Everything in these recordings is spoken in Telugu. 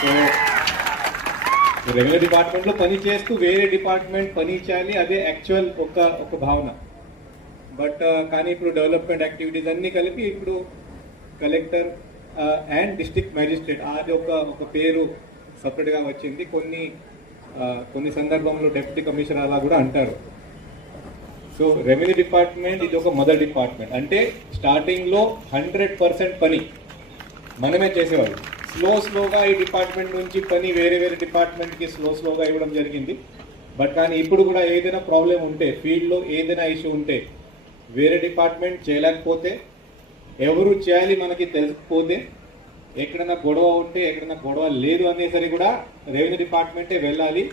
సో రెవెన్యూ డిపార్ట్మెంట్లో పని చేస్తూ వేరే డిపార్ట్మెంట్ పని చేయాలి, అదే యాక్చువల్ ఒక భావన. బట్ కానీ ఇప్పుడు డెవలప్మెంట్ యాక్టివిటీస్ అన్నీ కలిపి ఇప్పుడు కలెక్టర్ అండ్ డిస్ట్రిక్ట్ మ్యాజిస్ట్రేట్ అది ఒక పేరు సపరేట్గా వచ్చింది. కొన్ని సందర్భంలో డిప్యూటీ కమిషనర్ అలా కూడా అంటారు. సో రెవెన్యూ డిపార్ట్మెంట్ ఇది ఒక మొదటి డిపార్ట్మెంట్. అంటే స్టార్టింగ్లో 100% పని మనమే చేసేవాళ్ళు. స్లోగా ఈ డిపార్ట్మెంట్ నుంచి పని వేరే డిపార్ట్మెంట్కి స్లోగా ఇవ్వడం జరిగింది. బట్ కానీ ఇప్పుడు కూడా ఏదైనా ప్రాబ్లం ఉంటే, ఫీల్డ్లో ఏదైనా ఇష్యూ ఉంటే, వేరే డిపార్ట్మెంట్ చేయలేకపోతే, ఎవరు చేయాలి మనకి తెలియకపోతే, ఎక్కడైనా గొడవ ఉంటే ఎక్కడైనా గొడవ లేదు అనేసరి కూడా రెవెన్యూ డిపార్ట్మెంటే వెళ్ళాలి.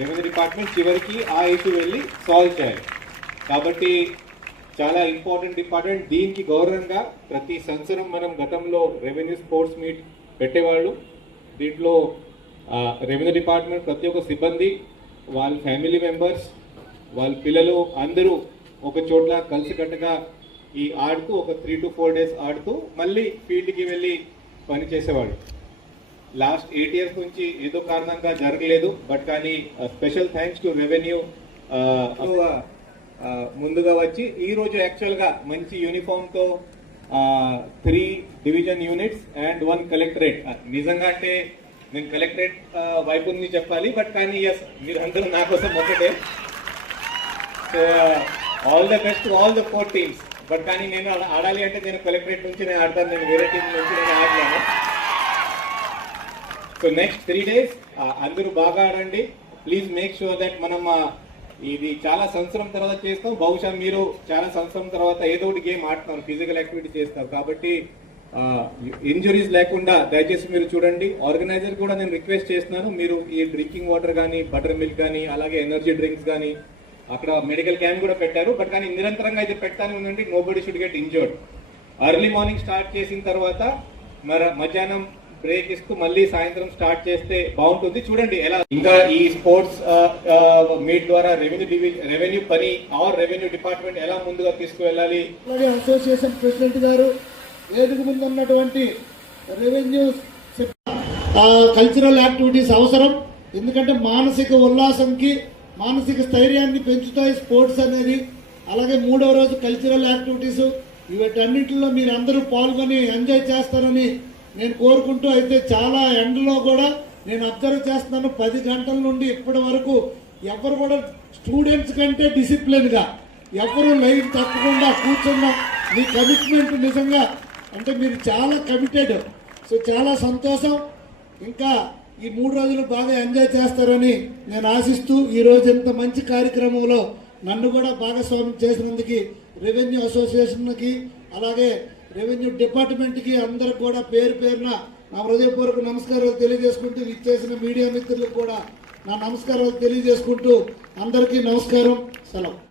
రెవెన్యూ డిపార్ట్మెంట్ చివరికి ఆ ఇష్యూ వెళ్ళి సాల్వ్ చేయాలి. కాబట్టి చాలా ఇంపార్టెంట్ డిపార్ట్మెంట్. దీనికి గౌరవంగా ప్రతి సంవత్సరం మనం గతంలో రెవెన్యూ స్పోర్ట్స్ మీట్ పెట్టేవాళ్ళు. దీంట్లో రెవెన్యూ డిపార్ట్మెంట్ ప్రతి ఒక్క సిబ్బంది, వాళ్ళ ఫ్యామిలీ మెంబర్స్, వాళ్ళ పిల్లలు అందరూ ఒక చోట్ల కలిసికట్టుగా ఈ ఆడుతూ ఒక 3 to 4 days ఆడుతూ మళ్ళీ ఫీల్డ్కి వెళ్ళి పని చేసేవాళ్ళు. లాస్ట్ 8 years నుంచి ఏదో కారణంగా జరగలేదు. బట్ కానీ స్పెషల్ థ్యాంక్స్ టు రెవెన్యూ ముందుగా వచ్చి ఈరోజు యాక్చువల్గా మంచి యూనిఫామ్తో 3 division units and 1 కలెక్టరేట్. నిజంగా అంటే నేను కలెక్టరేట్ వైపు నుంచి చెప్పాలి, బట్ కానీ ఎస్ మీరు అందరూ నా కోసం ఒకటే. So all the best to all the 4 teams. But కానీ నేను ఆడాలి అంటే నేను కలెక్టరేట్ నుంచి నేను ఆడతాను, నేను వేరే టీం నుంచి నేను ఆడలేను. సో నెక్స్ట్ 3 days అందరూ బాగా ఆడండి. ప్లీజ్ మేక్ షూర్ దట్ మనం ఇది చాలా సంవత్సరం తర్వాత చేస్తాం. బహుశా మీరు చాలా సంవత్సరం తర్వాత ఏదో ఒకటి గేమ్ ఆడుతున్నారు, ఫిజికల్ యాక్టివిటీ చేస్తారు. కాబట్టి ఇంజురీస్ లేకుండా దయచేసి మీరు చూడండి. ఆర్గనైజర్ కూడా నేను రిక్వెస్ట్ చేస్తున్నాను, మీరు ఈ డ్రింకింగ్ వాటర్ కానీ, బటర్ మిల్క్ కానీ, అలాగే ఎనర్జీ డ్రింక్స్ కానీ, అక్కడ మెడికల్ క్యాంప్ కూడా పెట్టారు. బట్ కానీ నిరంతరంగా అయితే పెట్టానే ఉందండి. Nobody should get injured. Early morning start చేసిన తర్వాత మధ్యాహ్నం బ్రేక్ ఇస్తూ మళ్ళీ సాయంత్రం స్టార్ట్ చేస్తే బాగుంటుంది. చూడండి ఎలా ఇంకా ఈ స్పోర్ట్స్ మీట్ ద్వారా రెవెన్యూ పని రెవెన్యూ డిపార్ట్మెంట్ ఎలా ముందుగా తీసుకువెళ్ళాలి. అసోసియేషన్ ప్రెసిడెంట్ గారు వేదిక ముందు ఉన్నటువంటి రెవెన్యూ కల్చరల్ యాక్టివిటీస్ అవసరం. ఎందుకంటే మానసిక ఉల్లాసంకి, మానసిక స్థైర్యాన్ని పెంచుతాయి స్పోర్ట్స్ అనేది. అలాగే 3వ రోజు కల్చరల్ యాక్టివిటీస్, వీటన్నిటిలో మీరు అందరూ పాల్గొని ఎంజాయ్ చేస్తారని నేను కోరుకుంటూ, అయితే చాలా ఎండలో కూడా నేను అబ్జర్వ్ చేస్తున్నాను. 10 గంటల నుండి ఇప్పటి వరకు ఎవరు కూడా స్టూడెంట్స్ కంటే డిసిప్లిన్గా ఎవరు లైన్ తప్పకుండా కూర్చున్నాం. మీ కమిట్మెంట్ నిజంగా అంటే మీరు చాలా కమిటెడ్. సో చాలా సంతోషం. ఇంకా ఈ 3 రోజులు బాగా ఎంజాయ్ చేస్తారని నేను ఆశిస్తూ, ఈరోజు ఇంత మంచి కార్యక్రమంలో నన్ను కూడా భాగస్వామ్యం చేసినందుకు రెవెన్యూ అసోసియేషన్కి, అలాగే రెవెన్యూ డిపార్ట్మెంట్కి అందరికి కూడా పేరున నా హృదయపూర్వక నమస్కారాలు తెలియజేసుకుంటూ, ఇచ్చేసిన మీడియా మిత్రులకు కూడా నా నమస్కారాలు తెలియజేసుకుంటూ అందరికీ నమస్కారం, సెలవు.